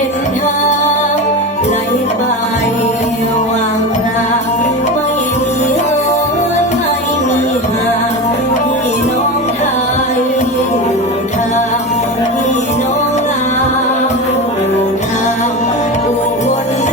เป็นทางไหลไปวางพลาไม่มีเอินไม่มีหางพี่น้องไทยอยู่ทางพี่น้องลาวอยู่ทางอุบล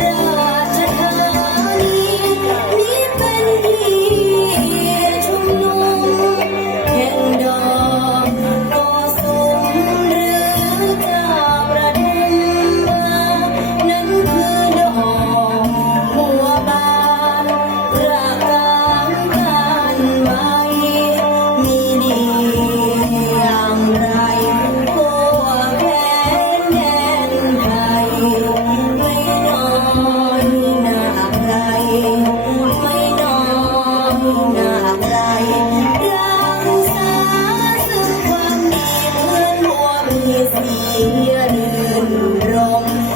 รื่นรม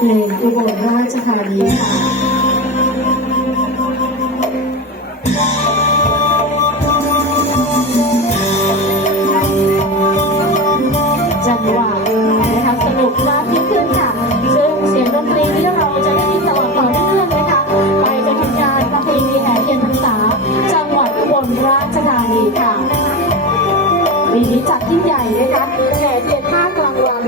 เพลงอุบลราชธานีค่ะจังหวะนะคะสนุกมากยิ่งขึ้นค่ะซึ่งเสียงดนตรีที่เราจะได้ยินตลอดต่อเนื่องนะคะไปจนถึงงานประเพณีแห่เทียนพรรษาจังหวัดอุบลราชธานีค่ะปีนี้จัดยิ่งใหญ่นะคะแห่เทียนห้ากลางวัน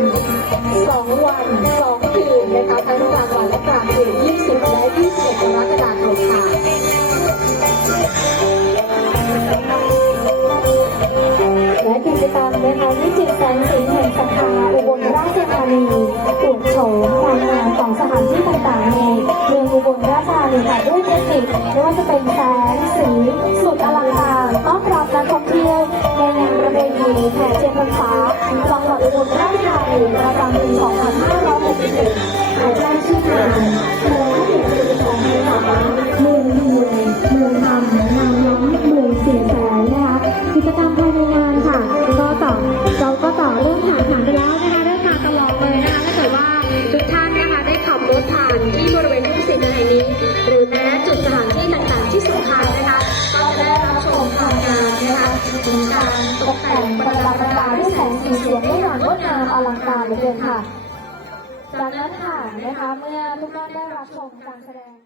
สองวันสอง คืนนะคะทั้งกลางวันและกลางคืน20และ21กรกฎาคมค่ะและกิจกรรมนะคะวิจิตแสงสีแห่งศรัทธาอุบลราชธานีอวดโฉมความงามของสถานที่ต่างๆในเมืองอุบลราชธานีค่ะด้วยเทคนิคไม่ว่าจะเป็นแสงสีสุดอลังการต้อนรับนักท่องเที่ยวในงานประเพณีแห่เทียนพรรษาจังหวัดอุบลราชธานีประจำปี2 5ันที่บริเวณทุ่งศิลป์แห่งนี้ หรือแม้จุดสถานที่ต่างๆที่สำคัญนะคะ ก็จะได้รับชมความงามนะคะถึงการตกแต่งประดับประดาด้วยแสงสีเสียงได้อย่างงดงามอลังการเหลือเกินค่ะจากนั้นค่ะนะคะเมื่อทุกท่านได้รับชมการแสดง